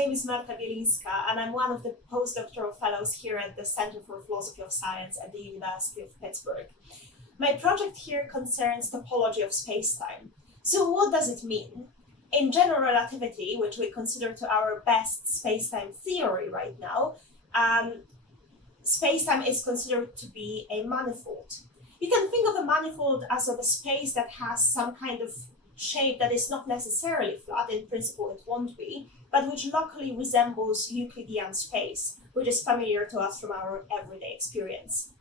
name is Marta Bieinska, and I'm one of the postdoctoral fellows here at the Center for Philosophy of Science at the University of Pittsburgh. My project here concerns topology of spacetime. So what does it mean? In general relativity, which we consider to our best spacetime theory right now, spacetime is considered to be a manifold. You can think of a manifold as of a space that has some kind of shape that is not necessarily flat, in principle it won't be, but which locally resembles Euclidean space, which is familiar to us from our everyday experience.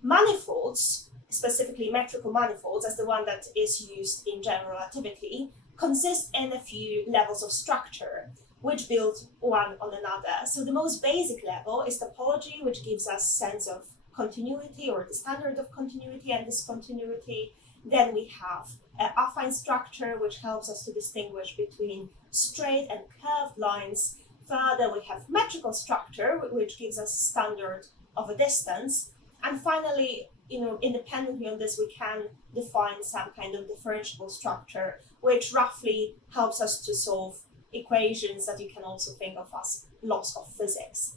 Manifolds, specifically metrical manifolds, as the one that is used in general relativity, consist in a few levels of structure, which build one on another. So the most basic level is topology, which gives us sense of continuity or the standard of continuity and discontinuity. Then we have affine structure, which helps us to distinguish between straight and curved lines. Further, we have metrical structure, which gives us standard of a distance. And finally, independently on this, we can define some kind of differentiable structure, which roughly helps us to solve equations that you can also think of as laws of physics.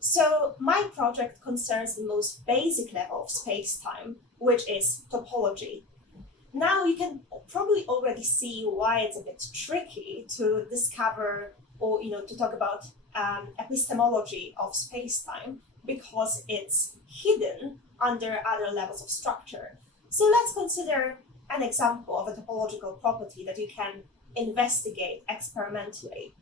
So my project concerns the most basic level of space-time, which is topology. Now you can probably already see why it's a bit tricky to discover or to talk about epistemology of space-time, because it's hidden under other levels of structure. So let's consider an example of a topological property that you can investigate experimentally.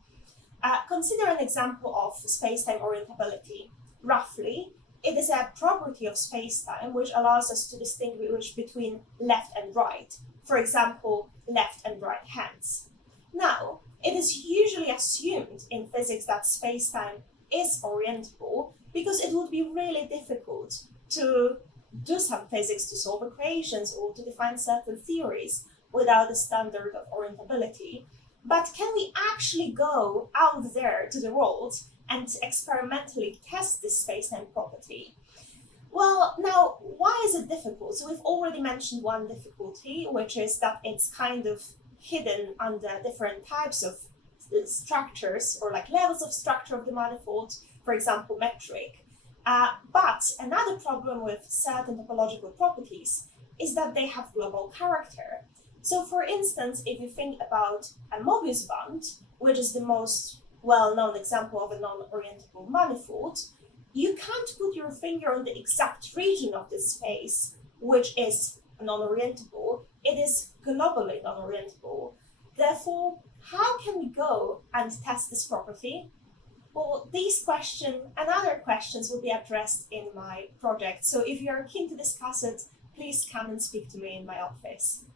Consider an example of space-time orientability. Roughly, it is a property of space-time which allows us to distinguish between left and right, for example, left and right hands. Now, it is usually assumed in physics that space-time is orientable because it would be really difficult to do some physics to solve equations or to define certain theories without a standard of orientability. But can we actually go out there to the world and experimentally test this space-time property? Well, now, why is it difficult? So we've already mentioned one difficulty, which is that it's kind of hidden under different types of structures or like levels of structure of the manifold, for example, metric. But another problem with certain topological properties is that they have global character. So for instance, if you think about a Mobius band, which is the most well-known example of a non-orientable manifold, you can't put your finger on the exact region of this space, which is non-orientable. It is globally non-orientable. Therefore, how can we go and test this property? Well, these questions and other questions will be addressed in my project. So if you are keen to discuss it, please come and speak to me in my office.